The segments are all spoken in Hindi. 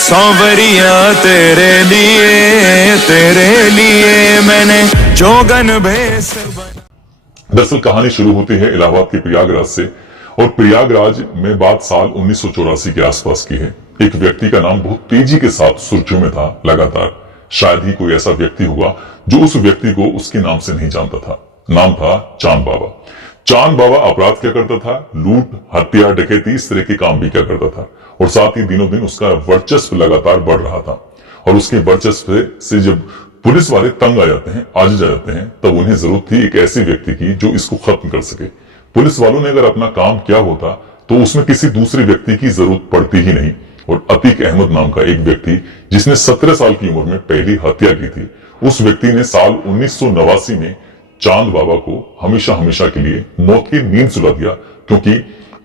सांवरिया तेरे लिए मैंने जोगन भेस बना। दरअसल कहानी शुरू होती है इलाहाबाद के प्रयागराज से और प्रयागराज में बात साल 1984 के आसपास की है। एक व्यक्ति का नाम बहुत तेजी के साथ सुर्खियों में था लगातार। शायद ही कोई ऐसा व्यक्ति हुआ जो उस व्यक्ति को उसके नाम से नहीं जानता था। नाम था चांद बाबा। चांद बाबा अपराध क्या करता था? लूट, हत्या, डकैती, इस तरह के काम भी क्या करता था। और साथ ही दिनों दिन उसका वर्चस्व लगातार बढ़ रहा था। और उसके वर्चस्व से जब पुलिस वाले तंग आ जाते हैं, आज जाते हैं, तब उन्हें जरूरत थी एक ऐसे व्यक्ति की जो इसको खत्म कर सके। पुलिस वालों ने अगर अपना काम किया होता तो उसमें किसी दूसरे व्यक्ति की जरूरत पड़ती ही नहीं। और अतीक अहमद नाम का एक व्यक्ति जिसने 17 साल की उम्र में पहली हत्या की थी, उस व्यक्ति ने साल 1989 में चांद बाबा को हमेशा हमेशा के लिए मौत की नींद सुला दिया। क्योंकि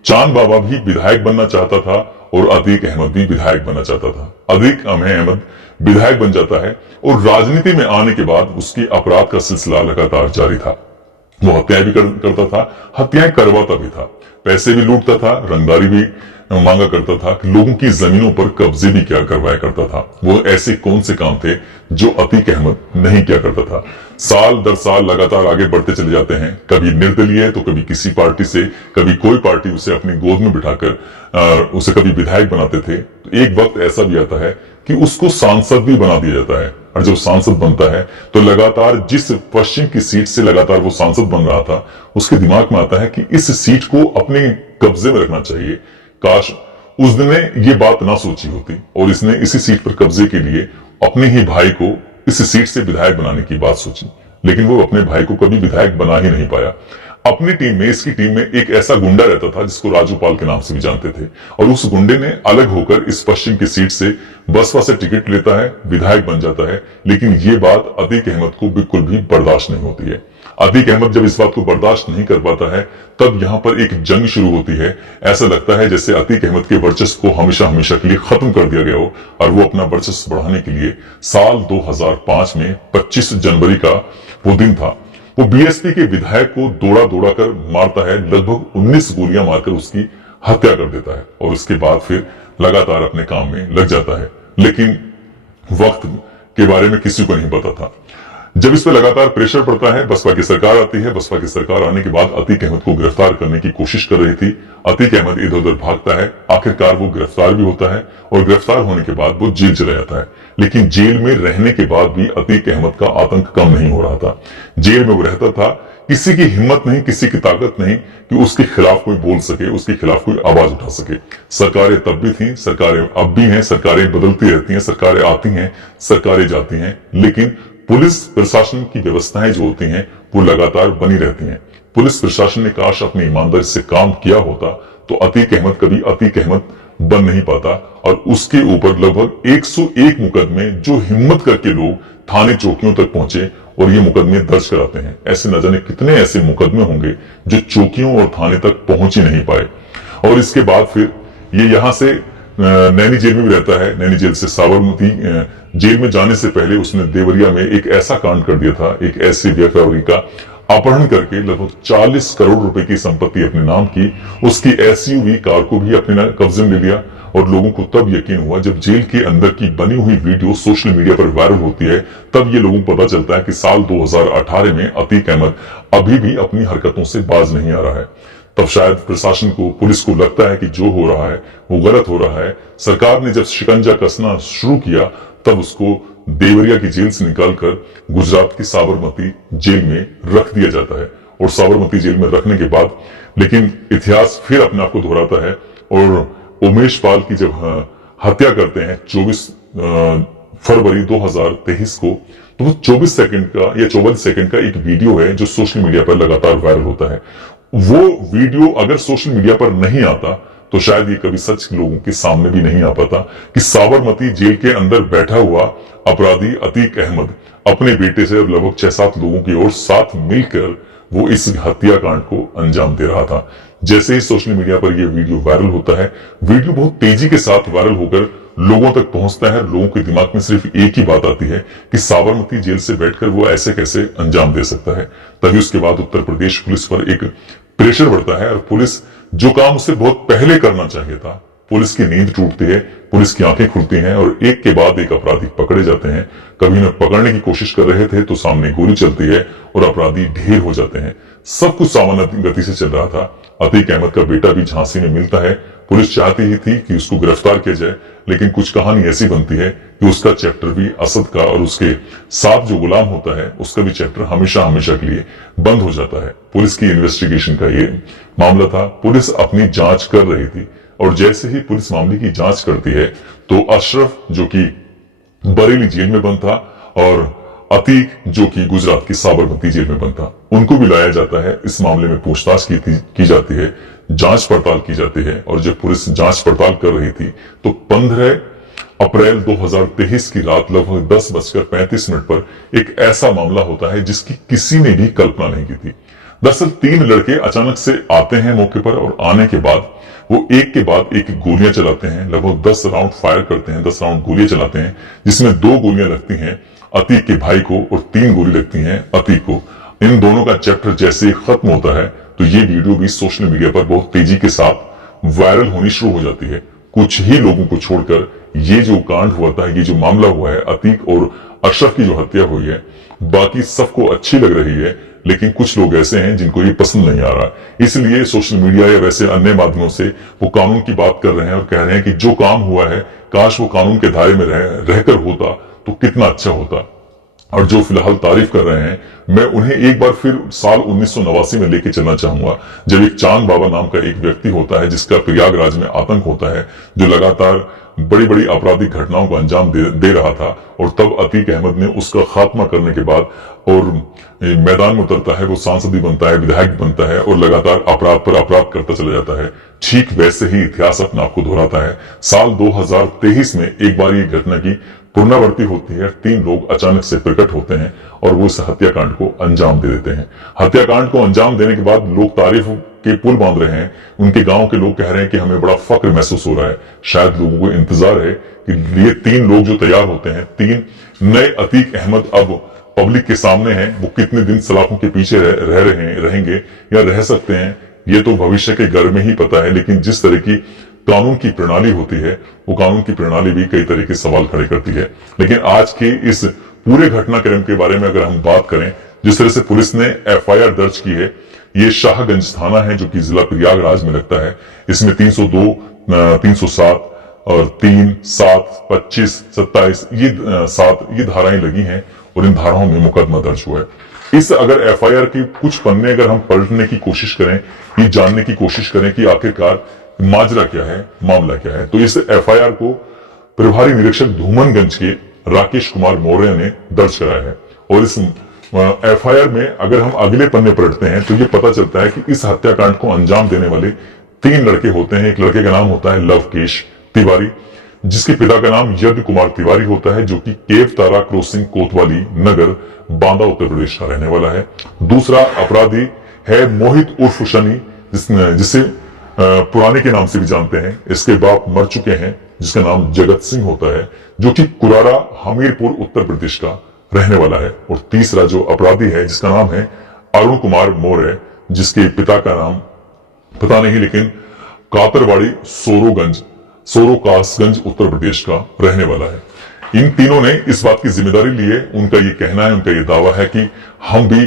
चांद बाबा भी विधायक बनना चाहता था और अतीक अहमद भी विधायक बनना चाहता था। अतीक अहमद विधायक बन जाता है और राजनीति में आने के बाद उसकी अपराध का सिलसिला लगातार जारी था। वो हत्याएं भी करता था, हत्याएं करवाता भी था, पैसे भी लूटता था, रंगदारी भी मांगा करता था, लोगों की जमीनों पर कब्जे भी क्या करवाया करता था। वो ऐसे कौन से काम थे जो अतीक अहमद नहीं किया करता था। साल दर साल लगातार आगे बढ़ते चले जाते हैं। कभी निर्दलीय तो कभी किसी पार्टी से, कभी कोई पार्टी उसे अपनी गोद में बिठाकर उसे कभी विधायक बनाते थे। तो एक वक्त ऐसा भी आता है कि उसको सांसद भी बना दिया जाता है। और जब सांसद बनता है तो लगातार जिस पश्चिम की सीट से लगातार वो सांसद बन रहा था, उसके दिमाग में आता है कि इस सीट को अपने कब्जे में रखना चाहिए। काश उसने ये बात ना सोची होती और इसने इसी सीट पर कब्जे के लिए अपने ही भाई को इस सीट से विधायक बनाने की बात सोची। लेकिन वो अपने भाई को कभी विधायक बना ही नहीं पाया। अपनी टीम में, इसकी टीम में एक ऐसा गुंडा रहता था जिसको राजूपाल के नाम से भी जानते थे। और उस गुंडे ने अलग होकर इस पश्चिम की सीट से बसपा से टिकट लेता है, विधायक बन जाता है। लेकिन ये बात अतीक अहमद को बिल्कुल भी बर्दाश्त नहीं होती है। अतीक अहमद जब इस बात को बर्दाश्त नहीं कर पाता है तब यहाँ पर एक जंग शुरू होती है। ऐसा लगता है जैसे अतीक अहमद के वर्चस्व को हमेशा हमेशा के लिए खत्म कर दिया गया हो। और वो अपना वर्चस्व बढ़ाने के लिए साल 2005 में 25 जनवरी का वो दिन था, वो बीएसपी के विधायक को दौड़ा कर मारता है। लगभग 19 गोलियां मारकर उसकी हत्या कर देता है और उसके बाद फिर लगातार अपने काम में लग जाता है। लेकिन वक्त के बारे में किसी को नहीं पता था। जब इस पर लगातार प्रेशर पड़ता है, बसपा की सरकार आती है। बसपा की सरकार आने के बाद अतीक अहमद को गिरफ्तार करने की कोशिश कर रही थी। अतीक अहमद इधर उधर भागता है, आखिरकार वो गिरफ्तार भी होता है और गिरफ्तार होने के बाद वो जेल चला जाता है। लेकिन जेल में रहने के बाद भी अतीक अहमद का आतंक कम नहीं हो रहा था। जेल में वो रहता था, किसी की हिम्मत नहीं, किसी की ताकत नहीं कि उसके खिलाफ कोई बोल सके, उसके खिलाफ कोई आवाज उठा सके। सरकारें तब भी थी, सरकारें अब भी हैं, सरकारें बदलती रहती हैं, सरकारें आती हैं, सरकारें जाती हैं, लेकिन पुलिस प्रशासन की व्यवस्थाएं जो होती हैं वो लगातार बनी रहती हैं। पुलिस प्रशासन ने काश अपनी ईमानदारी से काम किया होता तो अतीक अहमद कभी अतीक अहमद बन नहीं पाता। और उसके ऊपर लगभग 101 मुकदमे जो हिम्मत करके लोग थाने चौकियों तक पहुंचे और ये मुकदमे दर्ज कराते हैं। ऐसे न जाने कितने ऐसे मुकदमे होंगे जो चौकियों और थाने तक पहुंच ही नहीं पाए। और इसके बाद फिर ये यहाँ से नैनी जेल में भी रहता है। नैनी जेल से साबरमती जेल में जाने से पहले उसने देवरिया में एक ऐसा कांड कर दिया था, एक ऐसी व्यक्ति का अपहरण करके लगभग 40 करोड़ रुपए की संपत्ति अपने नाम की, उसकी एसयूवी कार को भी अपने कब्जे में ले लिया। और लोगों को तब यकीन हुआ जब जेल के अंदर की बनी हुई वीडियो सोशल मीडिया पर वायरल होती है, तब ये लोगों को पता चलता है कि साल 2018 में अतीक अहमद अभी भी अपनी हरकतों से बाज नहीं आ रहा है। तब शायद प्रशासन को, पुलिस को लगता है कि जो हो रहा है वो गलत हो रहा है। सरकार ने जब शिकंजा कसना शुरू किया तब उसको देवरिया की जेल से निकालकर गुजरात की साबरमती जेल में रख दिया जाता है। और साबरमती जेल में रखने के बाद लेकिन इतिहास फिर अपने आप को दोहराता है और उमेश पाल की जब हत्या करते हैं 24 फरवरी 2023 को, तो वो 24 सेकंड का या 24 सेकंड का एक वीडियो है जो सोशल मीडिया पर लगातार वायरल होता है। वो वीडियो अगर सोशल मीडिया पर नहीं आता तो शायद ये कभी सच लोगों के सामने भी नहीं आ पाता कि साबरमती जेल के अंदर बैठा हुआ अपराधी अतीक अहमद अपने बेटे से लगभग 6-7 लोगों की ओर साथ मिलकर वो इस हत्याकांड को अंजाम दे रहा था। जैसे ही सोशल मीडिया पर यह वीडियो वायरल होता है, वीडियो बहुत तेजी के साथ वायरल होकर लोगों तक पहुंचता है। लोगों के दिमाग में सिर्फ एक ही बात आती है कि साबरमती जेल से बैठकर वो ऐसे कैसे अंजाम दे सकता है। तभी उसके बाद उत्तर प्रदेश पुलिस पर एक प्रेशर बढ़ता है और पुलिस जो काम उसे बहुत पहले करना चाहिए था पुलिस की नींद टूटती है, पुलिस की आंखें खुलती हैं और एक के बाद एक अपराधी पकड़े जाते हैं। कभी न पकड़ने की कोशिश कर रहे थे तो सामने गोली चलती है और अपराधी ढेर हो जाते हैं। सब कुछ सामान्य गति से चल रहा था। अतीक अहमद का बेटा भी झांसी में मिलता है। पुलिस चाहती ही थी कि उसको गिरफ्तार किया जाए, लेकिन कुछ कहानी ऐसी बनती है कि उसका चैप्टर भी असद का और उसके साथ जो गुलाम होता है उसका भी चैप्टर हमेशा हमेशा के लिए बंद हो जाता है। पुलिस की इन्वेस्टिगेशन का ये मामला था। पुलिस अपनी जांच कर रही थी और जैसे ही पुलिस मामले की जांच करती है तो अशरफ जो कि बरेली जेल में बंद था और अतीक जो कि गुजरात की साबरमती जेल में बंद था, उनको भी लाया जाता है। इस मामले में पूछताछ की जाती है, जांच पड़ताल की जाती है। और जब पुलिस जांच पड़ताल कर रही थी तो 15 अप्रैल 2023 की रात लगभग 10:35 पर एक ऐसा मामला होता है जिसकी किसी ने भी कल्पना नहीं की थी। दरअसल 3 लड़के अचानक से आते हैं मौके पर और आने के बाद वो एक के बाद एक गोलियां चलाते हैं। लगभग 10 राउंड फायर करते हैं, 10 राउंड गोलियां चलाते हैं, जिसमें 2 गोलियां लगती हैं अतीक के भाई को और 3 गोली लगती हैं अतीक को। इन दोनों का चैप्टर जैसे खत्म होता है तो ये वीडियो भी सोशल मीडिया पर बहुत तेजी के साथ वायरल होनी शुरू हो जाती है। कुछ ही लोगों को छोड़कर ये जो कांड हुआ था, ये जो मामला हुआ है अतीक और अशरफ की जो हत्या हुई है, बाकी सबको अच्छी लग रही है, लेकिन कुछ लोग ऐसे हैं जिनको ये पसंद नहीं आ रहा। इसलिए सोशल मीडिया या वैसे अन्य माध्यमों से वो कानून की बात कर रहे हैं और कह रहे हैं कि जो काम हुआ है काश वो कानून के दायरे में रहकर होता तो कितना अच्छा होता। और जो फिलहाल तारीफ कर रहे हैं, मैं उन्हें एक बार फिर साल 1989 में लेके चलना चाहूंगा, जब एक चांद बाबा नाम का एक व्यक्ति होता है जिसका प्रयागराज में आतंक होता है, जो लगातार बड़ी बड़ी आपराधिक घटनाओं को अंजाम दे रहा था। और तब अतीक अहमद ने उसका खात्मा करने के बाद और मैदान में उतरता है, वो सांसद भी बनता है, विधायक बनता है और लगातार अपराध पर अपराध करता चला जाता है। ठीक वैसे ही इतिहास अपने आप को दोहराता है। साल 2023 में एक बार ये घटना की पुनरावृत्ति होती है। 3 लोग अचानक से प्रकट होते हैं और वो इस हत्याकांड को अंजाम दे देते हैं। हत्याकांड को अंजाम देने के बाद लोग तारीफ के पुल बांध रहे हैं। उनके गांव के लोग कह रहे हैं कि हमें बड़ा फक्र महसूस हो रहा है। शायद लोगों को इंतजार है कि ये 3 लोग जो तैयार होते हैं, 3 नए अतीक अहमद अब पब्लिक के सामने हैं। वो कितने दिन सलाखों के पीछे रहेंगे या रह सकते हैं, ये तो भविष्य के घर में ही पता है। लेकिन जिस तरह की कानून की प्रणाली होती है, वो कानून की प्रणाली भी कई तरह के सवाल खड़े करती है। लेकिन आज के इस पूरे घटनाक्रम के बारे में अगर हम बात करें, जिस तरह से पुलिस ने FIR दर्ज की है, ये शाहगंज थाना है जो कि जिला प्रयागराज में लगता है। इसमें 302, 307 और 3, 7, 25, 27 ये धाराएं लगी हैं और इन धाराओं में मुकदमा दर्ज हुआ है। इस अगर FIR की कुछ पन्ने अगर हम पलटने की कोशिश करें, ये जानने की कोशिश करें कि आखिरकार माजरा क्या है, मामला क्या है, तो इस FIR को प्रभारी निरीक्षक धूमनगंज के राकेश कुमार मौर्य ने दर्ज कराया है। और इस FIR में अगर हम अगले पन्ने पलटते हैं तो ये पता चलता है कि इस हत्याकांड को अंजाम देने वाले 3 लड़के होते हैं। एक लड़के का नाम होता है लवकेश तिवारी, जिसके पिता का नाम यज्ञ कुमार तिवारी होता है, जो कि केव तारा क्रॉसिंग कोतवाली नगर बांदा उत्तर प्रदेश का रहने वाला है। दूसरा अपराधी है मोहित उर्फ शनि, जिसे पुराने के नाम से भी जानते हैं। इसके बाप मर चुके हैं, जिसका नाम जगत सिंह होता है, जो कि कुरारा हमीरपुर उत्तर प्रदेश का रहने वाला है। और तीसरा जो अपराधी है, जिसका नाम है अरुण कुमार मौर्य, जिसके पिता का नाम पता नहीं, लेकिन कातरवाड़ी सोरोकासगंज उत्तर प्रदेश का रहने वाला है। इन तीनों ने इस बात की जिम्मेदारी ली है। उनका ये कहना है, उनका ये दावा है कि हम भी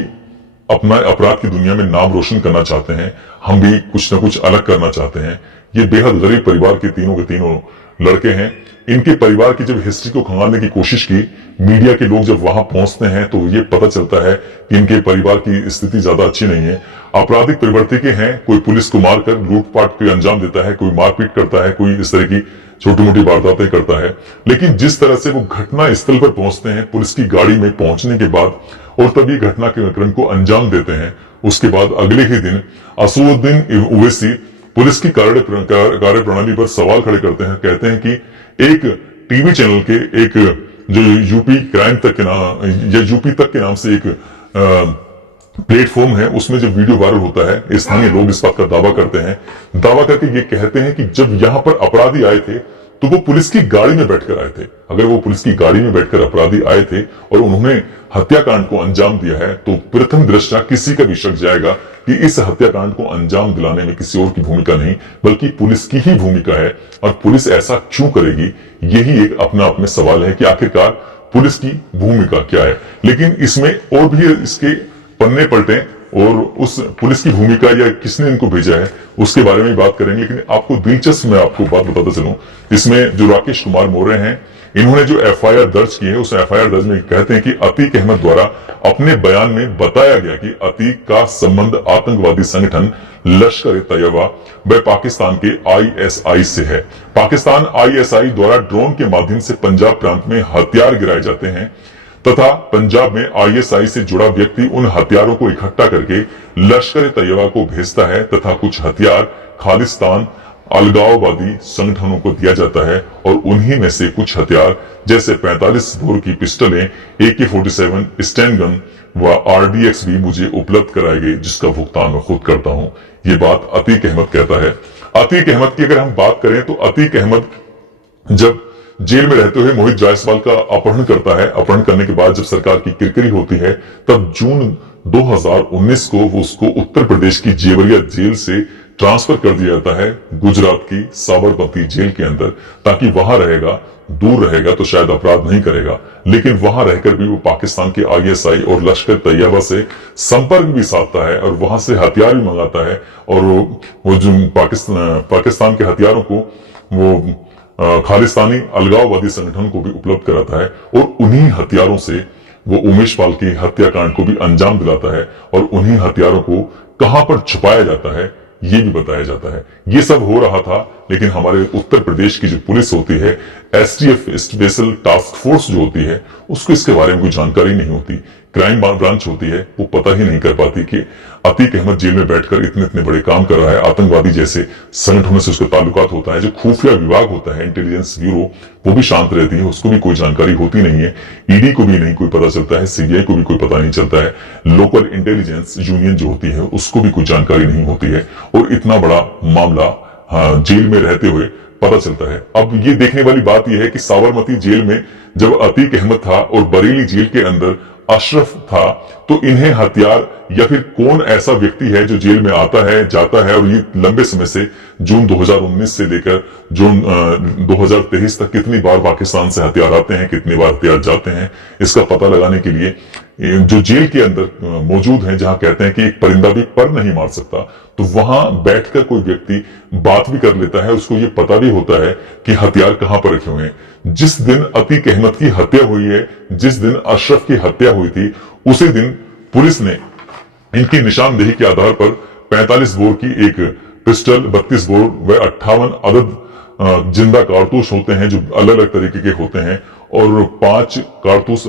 अपना अपराध की दुनिया में नाम रोशन करना चाहते हैं, हम भी कुछ न कुछ अलग करना चाहते हैं। ये बेहद गरीब परिवार के तीनों लड़के हैं। इनके परिवार की जब हिस्ट्री को खंगालने की कोशिश की, मीडिया के लोग जब वहां पहुंचते हैं तो ये पता चलता है कि इनके परिवार की स्थिति ज्यादा अच्छी नहीं है। आपराधिक प्रवृत्ति के हैं, कोई पुलिस को मारकर लूटपाट के अंजाम देता है, कोई मारपीट करता है, कोई इस तरह की छोटी मोटी वारदातें करता है। लेकिन जिस तरह से वो घटना स्थल पर पहुंचते हैं पुलिस की गाड़ी में पहुंचने के बाद, और तब ये घटना के क्रम को अंजाम देते हैं, उसके बाद अगले ही दिन असुद्दीन ओवैसी पुलिस की कार्य प्रणाली पर सवाल खड़े करते हैं। कहते हैं कि एक टीवी चैनल के एक जो यूपी क्राइम तक के नाम या यूपी तक के नाम से एक प्लेटफॉर्म है, उसमें जब वीडियो वायरल होता है, स्थानीय लोग इस बात का दावा करते हैं, दावा करके ये कहते हैं कि जब यहाँ पर अपराधी आए थे तो वो पुलिस की गाड़ी में बैठकर आए थे। अगर वो पुलिस की गाड़ी में बैठकर अपराधी आए थे और उन्होंने हत्याकांड को अंजाम दिया है, तो प्रथम दृष्टया किसी का भी शक जाएगा कि इस हत्याकांड को अंजाम दिलाने में किसी और की भूमिका नहीं बल्कि पुलिस की ही भूमिका है। और पुलिस ऐसा क्यों करेगी, यही एक अपने आप में सवाल है कि आखिरकार पुलिस की भूमिका क्या है। लेकिन इसमें और भी इसके पन्ने पलटे और उस पुलिस की भूमिका या किसने इनको भेजा है उसके बारे में बात करेंगे। लेकिन आपको दिलचस्प मैं आपको बात बताता चलूं, इसमें जो राकेश कुमार मौर्य हैं, इन्होंने जो एफआईआर दर्ज की है उस एफआईआर दर्ज में कहते हैं कि अतीक अहमद द्वारा अपने बयान में बताया गया कि अतीक का संबंध आतंकवादी संगठन लश्कर तैयबा व पाकिस्तान के आईएसआई से है। पाकिस्तान आईएसआई द्वारा ड्रोन के माध्यम से पंजाब प्रांत में हथियार गिराए जाते हैं तथा पंजाब में आईएसआई से जुड़ा व्यक्ति उन हथियारों को इकट्ठा करके लश्कर तैयबा को भेजता है तथा कुछ हथियार खालिस्तान अलगाववादी संगठनों को दिया जाता है और उन्हीं में से कुछ हथियार जैसे 45 बोर की पिस्टलें, AK-47 स्टैंड गन व RDX भी मुझे उपलब्ध कराए गए, जिसका भुगतान मैं खुद करता हूं। ये बात अतीक अहमद कहता है। अतीक अहमद की अगर हम बात करें तो अतीक अहमद जब जेल में रहते हुए मोहित जायसवाल का अपहरण करता है, अपहरण करने के बाद जब सरकार की किरकिरी होती है, तब जून 2019 को वो उसको उत्तर प्रदेश की जेवरिया जेल से ट्रांसफर कर दिया जाता है गुजरात की साबरमती जेल के अंदर, ताकि वहां रहेगा, दूर रहेगा तो शायद अपराध नहीं करेगा। लेकिन वहां रहकर भी वो पाकिस्तान के आईएसआई और लश्कर तैयबा से संपर्क भी साधता है और वहां से हथियार भी मंगाता है और वो जो पाकिस्तान के हथियारों को वो खालिस्तानी अलगाववादी संगठन को भी उपलब्ध कराता है और उन्हीं हथियारों से वो उमेश पाल की हत्याकांड को भी अंजाम दिलाता है और उन्हीं हथियारों को कहां पर छुपाया जाता है ये भी बताया जाता है। ये सब हो रहा था, लेकिन हमारे उत्तर प्रदेश की जो पुलिस होती है, एसटीएफ स्पेशल टास्क फोर्स जो होती है, उसको इसके बारे में कोई जानकारी नहीं होती। क्राइम ब्रांच होती है, वो पता ही नहीं कर पाती कि अतीक अहमद जेल में बैठकर इतने इतने बड़े काम कर रहा है, आतंकवादी जैसे संगठनों से उसका ताल्लुकात होता है। जो खुफिया विभाग होता है, इंटेलिजेंस ब्यूरो, वो भी शांत रहती है, उसको भी कोई जानकारी होती नहीं है। ईडी को भी नहीं कोई पता चलता है, सीबीआई को भी कोई पता नहीं चलता है, लोकल इंटेलिजेंस यूनियन जो होती है उसको भी कोई जानकारी नहीं होती है और इतना बड़ा मामला जेल में रहते हुए पता चलता है। अब ये देखने वाली बात यह है कि साबरमती जेल में जब अतीक अहमद था और बरेली जेल के अंदर अशरफ था, तो इन्हें हथियार या फिर कौन ऐसा व्यक्ति है जो जेल में आता है जाता है और ये लंबे समय से जून 2019 से लेकर जून 2023 तक कितनी बार पाकिस्तान से हथियार आते हैं, कितनी बार हथियार जाते हैं, इसका पता लगाने के लिए जो जेल के अंदर मौजूद हैं, जहां कहते हैं कि एक परिंदा भी पर नहीं मार सकता, तो वहां बैठकर कोई व्यक्ति बात भी कर लेता है, उसको ये पता भी होता है कि हथियार कहां पर रखे हुए हैं। जिस दिन अतीक अहमद की हत्या हुई है, जिस दिन अशरफ की हत्या हुई थी, उसी दिन पुलिस ने इनकी निशानदेही के आधार पर 45 बोर की एक पिस्टल, 32 बोर व 58 अदद जिंदा कारतूस होते हैं जो अलग अलग तरीके के होते हैं और 5 कारतूस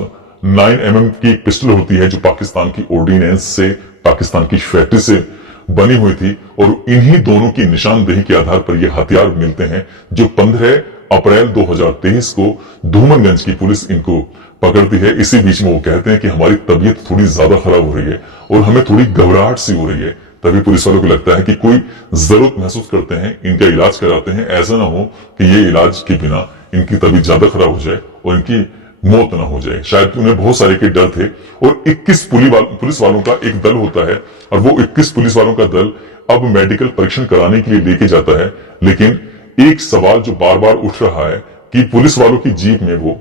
9mm की पिस्टल होती है जो पाकिस्तान की ऑर्डिनेंस से, पाकिस्तान की फैक्ट्री से बनी हुई थी और इन्हीं दोनों की निशानदेही के आधार पर ये हथियार मिलते हैं जो 15 अप्रैल 2023 को धूमनगंज की पुलिस इनको पकड़ती है। इसी बीच में वो कहते हैं कि हमारी तबीयत थोड़ी ज्यादा खराब हो रही है और हमें थोड़ी घबराहट सी हो रही है। तभी पुलिस वालों को लगता है कि कोई जरूरत महसूस करते हैं, इनका इलाज कराते हैं, ऐसा ना हो कि ये इलाज के बिना इनकी तबीयत ज्यादा खराब हो जाए और इनकी मौत ना हो जाए। शायद उन्हें बहुत सारे के डर थे और 21 पुलिस वालों का एक दल होता है और वो 21 पुलिस वालों का दल अब मेडिकल परीक्षण कराने के लिए लेके जाता है। लेकिन एक सवाल जो बार बार उठ रहा है कि पुलिस वालों की जीप में वो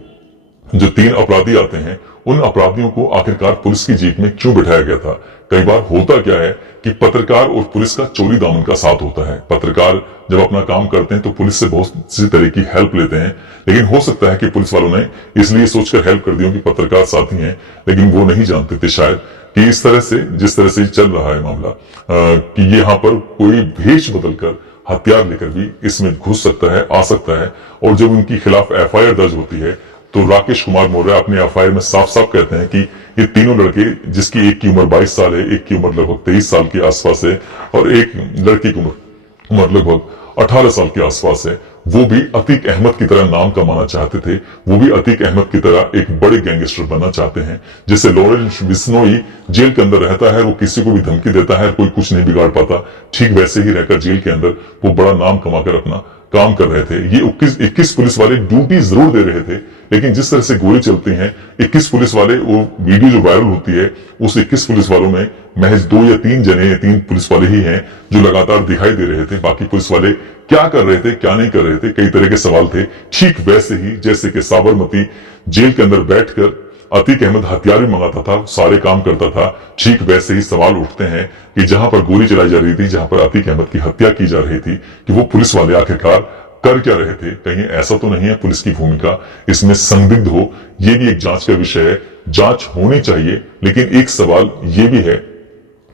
जो 3 अपराधी आते हैं, उन अपराधियों को आखिरकार पुलिस की जीप में क्यों बिठाया गया था। कई बार होता क्या है कि पत्रकार और पुलिस का चोरी दामन का साथ होता है। पत्रकार जब अपना काम करते हैं तो पुलिस से बहुत सी तरह की हेल्प लेते हैं, लेकिन हो सकता है कि पुलिस वालों ने इसलिए सोचकर हेल्प कर दी हो कि पत्रकार साथी हैं, लेकिन वो नहीं जानते थे शायद कि इस तरह से, जिस तरह से चल रहा है मामला, कि यहाँ पर कोई भेष बदलकर हथियार लेकर भी इसमें घुस सकता है, आ सकता है। और जब उनके खिलाफ एफआईआर दर्ज होती है तो राकेश कुमार मौर्य अपने एफआईआर में साफ साफ कहते हैं कि ये तीनों लड़के, जिसकी एक की उम्र 22 साल है, एक की उम्र लगभग 23 साल के आसपास है और एक लड़की की उम्र लगभग 18 साल के आसपास है, वो भी अतीक अहमद की तरह नाम कमाना चाहते थे। वो भी अतीक अहमद की तरह एक बड़े गैंगस्टर बनना चाहते हैं। जैसे लॉरेंस बिश्नोई जेल के अंदर रहता है, वो किसी को भी धमकी देता है, कोई कुछ नहीं बिगाड़ पाता, ठीक वैसे ही रहकर जेल के अंदर वो बड़ा नाम कमाकर अपना काम कर रहे थे। ये 21 पुलिस वाले ड्यूटी जरूर दे रहे थे, लेकिन जिस तरह से गोली चलती हैं, 21 पुलिस वाले, वो वीडियो जो वायरल होती है उस 21 पुलिस वालों में महज 2 या 3 जने, 3 पुलिस वाले ही हैं जो लगातार दिखाई दे रहे थे। बाकी पुलिस वाले क्या कर रहे थे, क्या नहीं कर रहे थे, कई तरह के सवाल थे। ठीक वैसे ही जैसे कि साबरमती जेल के अंदर बैठकर अतीक अहमद हथियार भी मंगाता था, सारे काम करता था, ठीक वैसे ही सवाल उठते हैं कि जहां पर गोली चलाई जा रही थी, जहां पर अतीक अहमद की हत्या की जा रही थी, कि वो पुलिस वाले आखिरकार कर क्या रहे थे। कहीं ऐसा तो नहीं है पुलिस की भूमिका इसमें संदिग्ध हो? ये भी एक जांच का विषय है, जांच होनी चाहिए। लेकिन एक सवाल ये भी है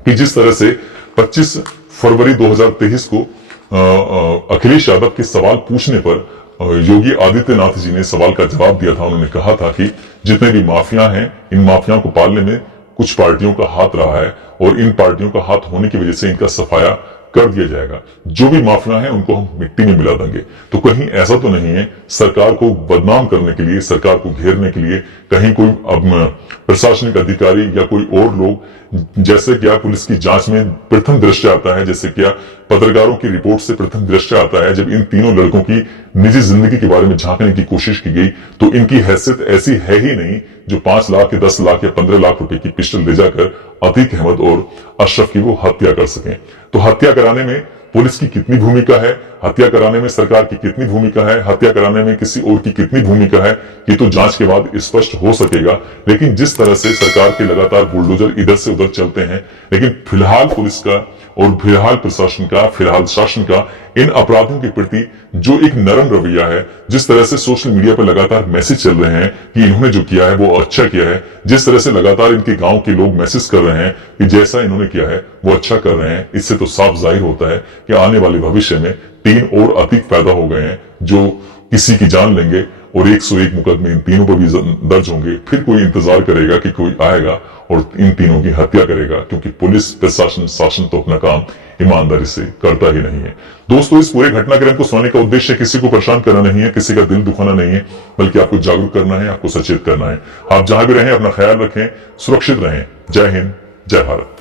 कि जिस तरह से 25 फरवरी 2023 को अखिलेश यादव के सवाल पूछने पर योगी आदित्यनाथ जी ने सवाल का जवाब दिया था। उन्होंने कहा था कि जितने भी माफिया हैं, इन माफियाओं को पालने में कुछ पार्टियों का हाथ रहा है और इन पार्टियों का हाथ होने की वजह से इनका सफाया कर दिया जाएगा। जो भी माफिया हैं उनको हम मिट्टी में मिला देंगे। तो कहीं ऐसा तो नहीं है सरकार को बदनाम करने के लिए, सरकार को घेरने के लिए कहीं कोई अब प्रशासनिक अधिकारी या कोई और लोग, जैसे क्या पुलिस की जांच में प्रथम दृष्टया आता है, जैसे क्या पत्रकारों की रिपोर्ट से प्रथम दृष्टया आता है, जब इन तीनों लड़कों की निजी जिंदगी के बारे में झांकने की कोशिश की गई तो इनकी हैसियत ऐसी है ही नहीं जो 5 लाख या 10 लाख या 15 लाख रुपए की पिस्टल ले जाकर अतीक अहमद और अशरफ की वो हत्या कर सकें। तो हत्या कराने में पुलिस की कितनी भूमिका है, हत्या कराने में सरकार की कितनी भूमिका है, हत्या कराने में किसी और की कितनी भूमिका है, ये तो जांच के बाद स्पष्ट हो सकेगा। लेकिन जिस तरह से सरकार के लगातार बुलडोजर इधर से उधर चलते हैं, लेकिन फिलहाल पुलिस का और फिलहाल प्रशासन का, फिलहाल शासन का इन अपराधियों के प्रति जो एक नरम रवैया है, जिस तरह से सोशल मीडिया पर लगातार मैसेज चल रहे हैं कि इन्होंने जो किया है वो अच्छा किया है, जिस तरह से लगातार इनके गांव के लोग मैसेज कर रहे हैं कि जैसा इन्होंने किया है वो अच्छा कर रहे हैं, इससे तो साफ जाहिर होता है कि आने वाले भविष्य में 3 और अतीक पैदा हो गए हैं जो किसी की जान लेंगे और 101 मुकदमे इन तीनों पर भी दर्ज होंगे। फिर कोई इंतजार करेगा कि कोई आएगा और इन तीनों की हत्या करेगा, क्योंकि पुलिस प्रशासन शासन तो अपना काम ईमानदारी से करता ही नहीं है। दोस्तों, इस पूरे घटनाक्रम को सुनाने का उद्देश्य किसी को परेशान करना नहीं है, किसी का दिल दुखाना नहीं है, बल्कि आपको जागरूक करना है, आपको सचेत करना है। आप जहां भी रहें अपना ख्याल रखें, सुरक्षित रहें। जय हिंद, जय भारत।